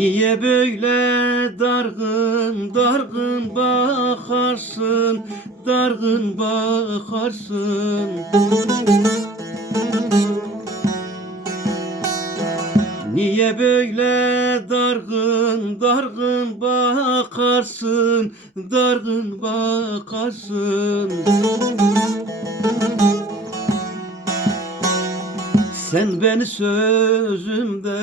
Niye böyle dargın dargın bakarsın dargın bakarsın? Niye böyle dargın dargın bakarsın dargın bakarsın Sen beni sözümde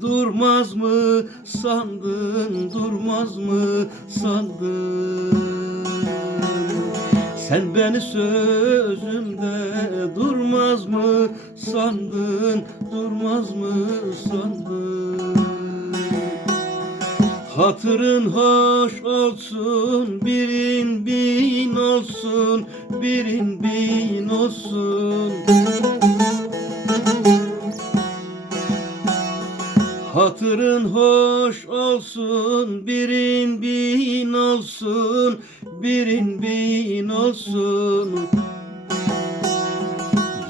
durmaz mı sandın, durmaz mı sandın? Sen beni sözümde durmaz mı sandın, durmaz mı sandın? Hatırın hoş olsun, birin bin olsun, birin bin olsun. Hatırın hoş olsun, birin bin olsun, birin bin olsun.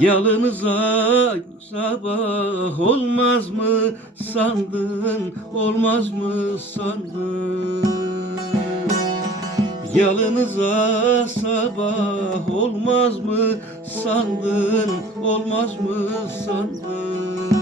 Yalınıza sabah olmaz mı sandın, olmaz mı sandın? Yalınıza sabah olmaz mı sandın, olmaz mı sandın?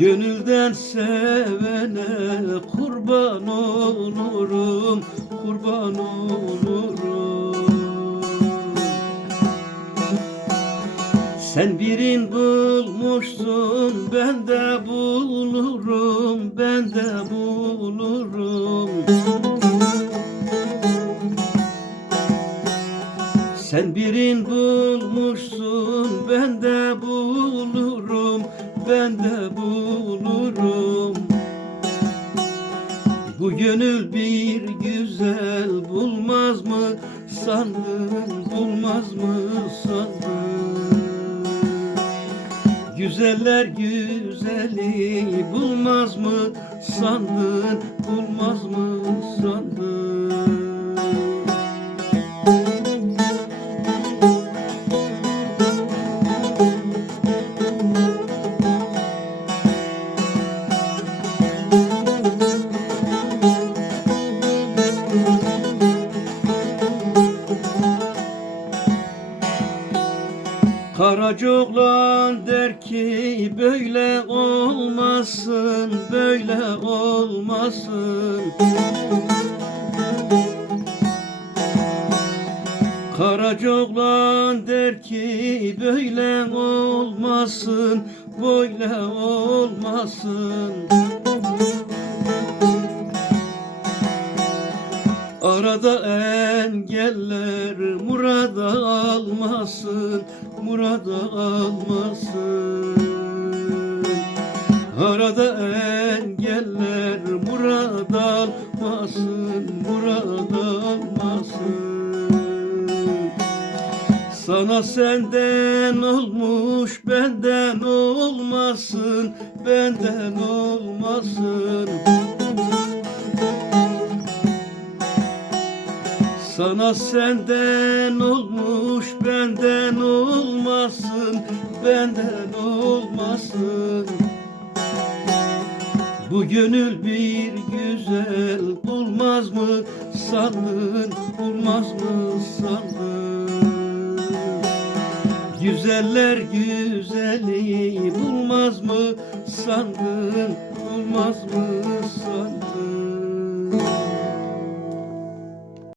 Gönülden sevene kurban olurum, kurban olurum. Sen birin bulmuşsun, ben de bulurum, ben de bulurum. Sen birin bulmuşsun, ben de bulurum, ben de bulurum. Bu gönül bir güzel bulmaz mı sandın, bulmaz mı sandın? Güzeller güzeli bulmaz mı sandın, bulmaz mı sandın? Böyle olmasın, böyle olmasın. Karacıoğlan der ki böyle olmasın, böyle olmasın. Arada engeller murada almasın, murada almasın. Arada engeller murada almasın, murada almasın. Sana senden olmuş, benden olmasın, benden olmasın. Sana senden olmuş benden olmasın Benden olmasın Bu gönül bir güzel bulmaz mı? Sandın Bulmaz mı? Sandın. Güzeller güzeli bulmaz mı? Sandın Bulmaz mı? Sandın